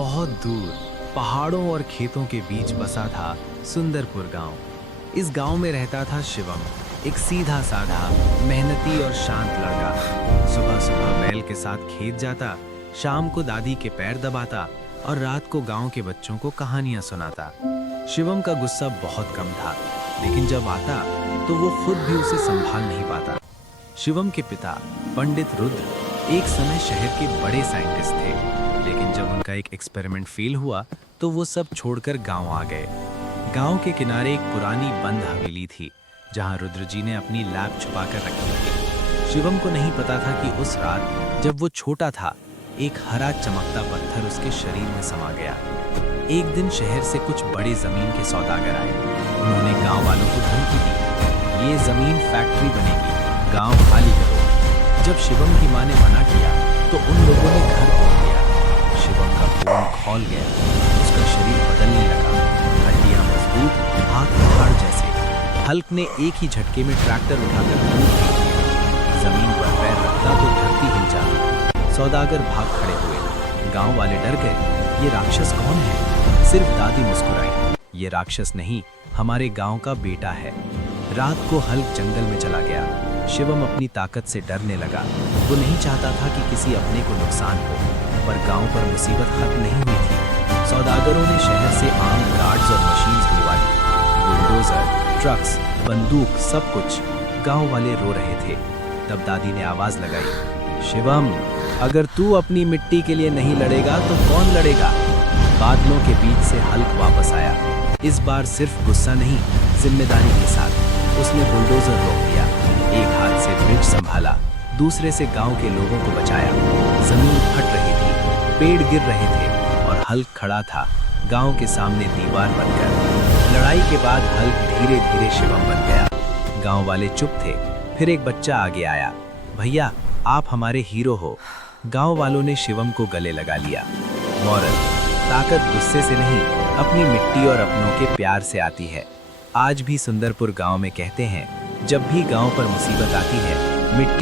बहुत दूर पहाड़ों और खेतों के बीच बसा था सुंदरपुर गांव। इस गांव में रहता था शिवम, एक सीधा साधा मेहनती और शांत लड़का। सुबह सुबह बैल के साथ खेत जाता, शाम को दादी के पैर दबाता और रात को गांव के बच्चों को कहानियां सुनाता। शिवम का गुस्सा बहुत कम था, लेकिन जब आता तो वो खुद भी उसे संभाल नहीं पाता। शिवम के पिता पंडित रुद्र एक समय शहर के बड़े साइंटिस्ट थे, लेकिन जब उनका एक एक्सपेरिमेंट फेल हुआ तो वो सब छोड़कर गांव आ गए। गांव के किनारे एक पुरानी बंद हवेली थी, जहां रुद्र जी ने अपनी लैब छुपाकर रखी थी। शिवम को नहीं पता था कि उस रात जब वो छोटा था, एक हरा चमकता पत्थर उसके शरीर में समा गया। एक दिन शहर से कुछ बड़े जमीन के सौदागर आए। उन्होंने गांव वालों को धमकी दी, ये जमीन फैक्ट्री बनेगी, गांव खाली करो। जब शिवम की मां ने मना किया तो उन लोगों ने घर तोड़ दिया। शिवम का खून खौल गया, उसका शरीर बदलने लगा, हड्डियां मजबूत, हाथ पहाड़ जैसे। हल्क ने एक ही झटके में ट्रैक्टर उठाकर दूर फेंक दिया। जमीन पर पैर रखता तो धरती हिल जाती। सौदागर भाग खड़े हुए। गांव वाले डर गए, ये राक्षस कौन है? सिर्फ दादी मुस्कुराई, ये राक्षस नहीं, हमारे गांव का बेटा है। रात को हल्क जंगल में चला गया। शिवम अपनी ताकत से डरने लगा। वो नहीं चाहता था कि किसी अपने को नुकसान हो, पर गांव पर मुसीबत खत्म नहीं हुई थी। सौदागरों ने शहर से आर्म गार्ड्स और मशीन्स बुलवा ली। बुलडोजर, ट्रक्स, बंदूक, सब कुछ। गांव वाले रो रहे थे। तब दादी ने आवाज लगाई, शिवम, अगर तू अपनी मिट्टी के लिए नहीं लड़ेगा तो कौन लड़ेगा? बादलों के बीच से हल्क वापस आया। इस बार सिर्फ गुस्सा नहीं, जिम्मेदारी के साथ। उसने बुलडोजर रोक दिया, एक हाथ से ब्रिज संभाला, दूसरे से गांव के लोगों को बचाया। जमीन फट रही थी, पेड़ गिर रहे थे और हल्क खड़ा था गांव के सामने दीवार बनकर। लड़ाई के बाद हल्क धीरे धीरे शिवम बन गया। गांव वाले चुप थे। फिर एक बच्चा आगे आया, भैया आप हमारे हीरो हो। गांव वालों ने शिवम को गले लगा लिया। मॉरल, ताकत गुस्से से नहीं, अपनी मिट्टी और अपनों के प्यार से आती है। आज भी सुंदरपुर गांव में कहते हैं, जब भी गांव पर मुसीबत आती है, मिट्टी